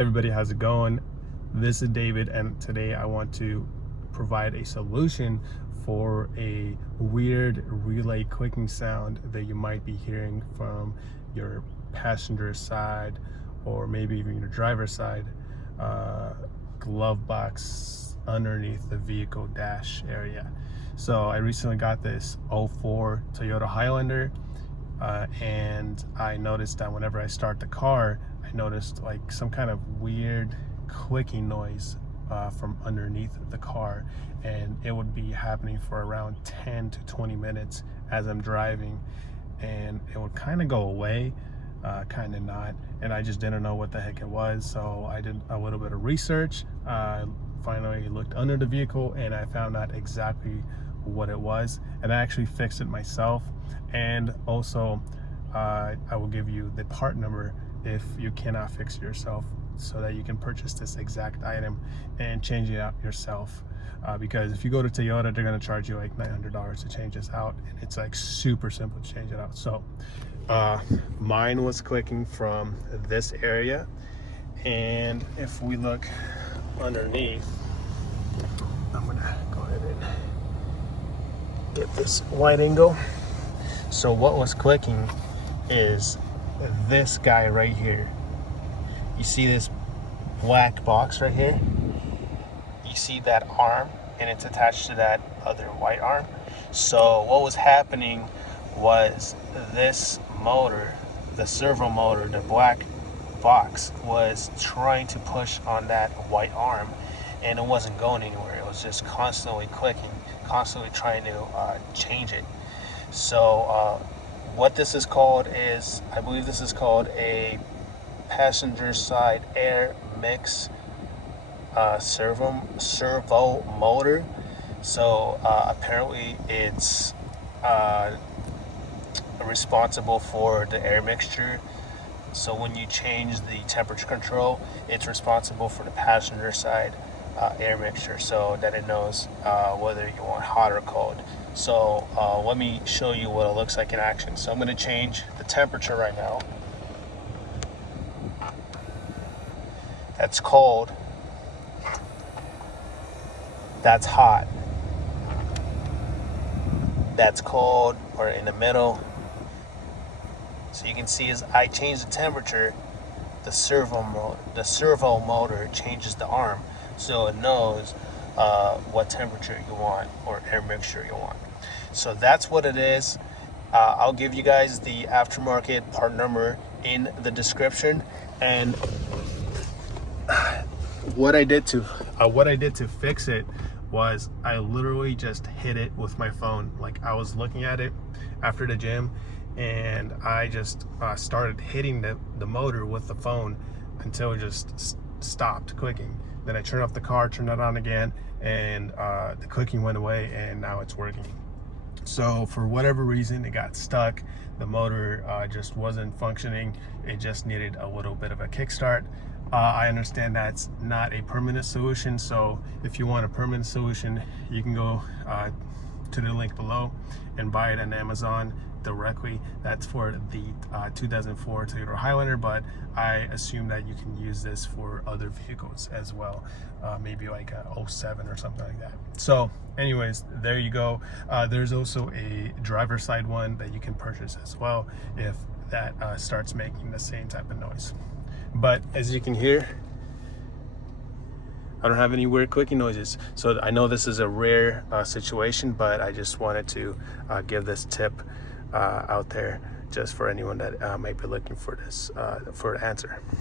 Everybody, how's it going? This is David, and today I want to provide a solution for a weird relay clicking sound that you might be hearing from your passenger side or maybe even your driver's side glove box underneath the vehicle dash area. So I recently got this 04 Toyota Highlander and I noticed that whenever I start the car, I noticed like some kind of weird clicking noise from underneath the car, and it would be happening for around 10 to 20 minutes as I'm driving, and it would kind of go away, kind of not, and I just didn't know what the heck it was. So I did a little bit of research, finally looked under the vehicle, and I found out exactly what it was, and I actually fixed it myself. And also I will give you the part number if you cannot fix it yourself, so that you can purchase this exact item and change it out yourself, because if you go to Toyota, they're going to charge you like $900 to change this out, and it's like super simple to change it out. So mine was clicking from this area, and if we look underneath, I'm gonna go ahead and get this wide angle. So what was clicking is this guy right here. You see this black box right here? You see that arm, and it's attached to that other white arm. So what was happening was this motor, the servo motor, the black box, was trying to push on that white arm, and it wasn't going anywhere. It was just constantly clicking, constantly trying to change it. So what this is called is, I believe this is called a passenger side air mix servo motor. So apparently it's responsible for the air mixture. So when you change the temperature control, it's responsible for the passenger side air mixture, so that it knows whether you want hot or cold. So let me show you what it looks like in action. So I'm going to change the temperature right now. That's cold. That's hot. That's cold, or in the middle. So you can see as I change the temperature, the servo motor changes the arm, so it knows what temperature you want or air mixture you want. So that's what it is. I'll give you guys the aftermarket part number in the description. And what I did to fix it was I literally just hit it with my phone. Like, I was looking at it after the gym, and I just started hitting the motor with the phone until it just stopped clicking. Then I turned off the car, turned it on again, and the clicking went away, and now it's working. So for whatever reason, it got stuck. The motor just wasn't functioning. It just needed a little bit of a kickstart. I understand that's not a permanent solution, so if you want a permanent solution, you can go to the link below and buy it on Amazon directly. That's for the 2004 Toyota Highlander, but I assume that you can use this for other vehicles as well, maybe like a 07 or something like that. So anyways, there you go. There's also a driver's side one that you can purchase as well if that starts making the same type of noise. But as you can hear, I don't have any weird clicking noises. So I know this is a rare situation, but I just wanted to give this tip out there just for anyone that might be looking for this for an answer.